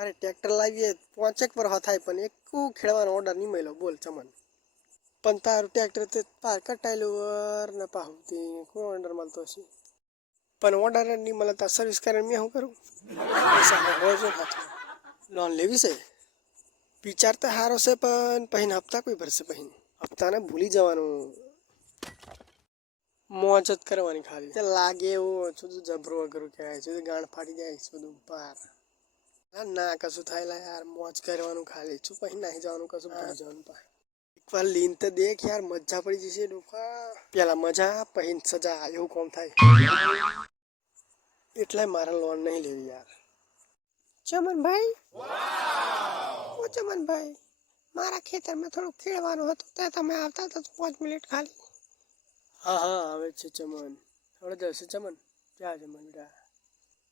અરે, ટ્રેક્ટર લાવીએ પાંચેક પર હથાય પણ એક ખેડવાનો ઓર્ડર નહીં મળ્યો. બોલ, ચમન. પણ તારું ટ્રેક્ટર તે પાર કટાયેલું ને પાહુતી કોઈ ઓર્ડર મળતો છે પણ ઓર્ડર નહીં મળે તો સર્વિસ કરીને મેં શું કરું? લોન લેવી છે? વિચાર તો સારો છે, પણ પછી હપ્તા કોઈ ભરશે પછી હપ્તાને ભૂલી જવાનું. મોજ જ કરવાની ખાલી. તે લાગે એવું છું જબરો અઘરું કહેવાય છે, ગાંઠ ફાટી જાય છે બધું પાર. ના ના કશું થાય યાર મોજ કરવાનું ખાલી. છું પછી નાહી જવાનું કશું ભૂલી જવાનું પણ એકવાર લીન તો દેખ યાર મજા પડી જશે ડોફા પેલા મજા પછી સજા એવું કોમ થાય. એટલે મારે લોન નહીં લેવી યાર. ચમનભાઈ? ઓ ચમનભાઈ મારા ખેતરમાં થોડું ખેડવાનું હતું ત્યાં તમે આવતા હતા તો પાંચ મિનિટ ખાલી. હા હા આવે છે ચમન. થોડો જશે ચમન? ક્યાં ચમન બેટા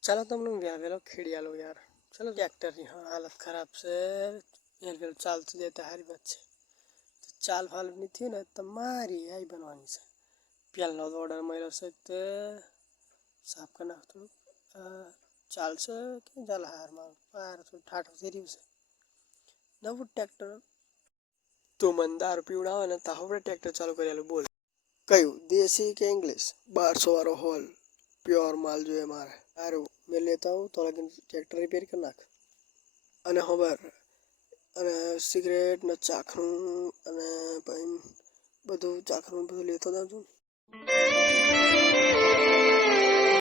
ચાલો તમને હું વ્યાવેલો ખેડી આલો યાર. ચલો ટ્રેક્ટરની હાલત ખરાબ છે વેલ વેલ ચાલતું જતા સારી વાત છે તો ચાલ ફાલ નથી ને તમારી આઈ બનવાની છે પહેલાંનો ઓર્ડર મળ્યો છે તે સાફ કરી નાખ થોડુંક ચાલશે કે ચાલ હારમાં પાર થોડું ઠાઠું થઈ રહ્યું છે નવું ટ્રેક્ટર તું મને દારૂ પીવડાવે ને તો આપણે ટ્રેક્ટર ચાલુ કરેલું બોલ કયું દેશી કે ઇંગ્લિશ બારસો વાળો હોલ પ્યોર માલ જોઈએ મારે. સારું, મેં લેતા આવું, તો લગન ટ્રેક્ટર રિપેર કરી નાખ. અને ખબર, અને સિગરેટ ને ચાખણું, અને પછી બધું ચાખણું બધું લેતો જાઉં છું.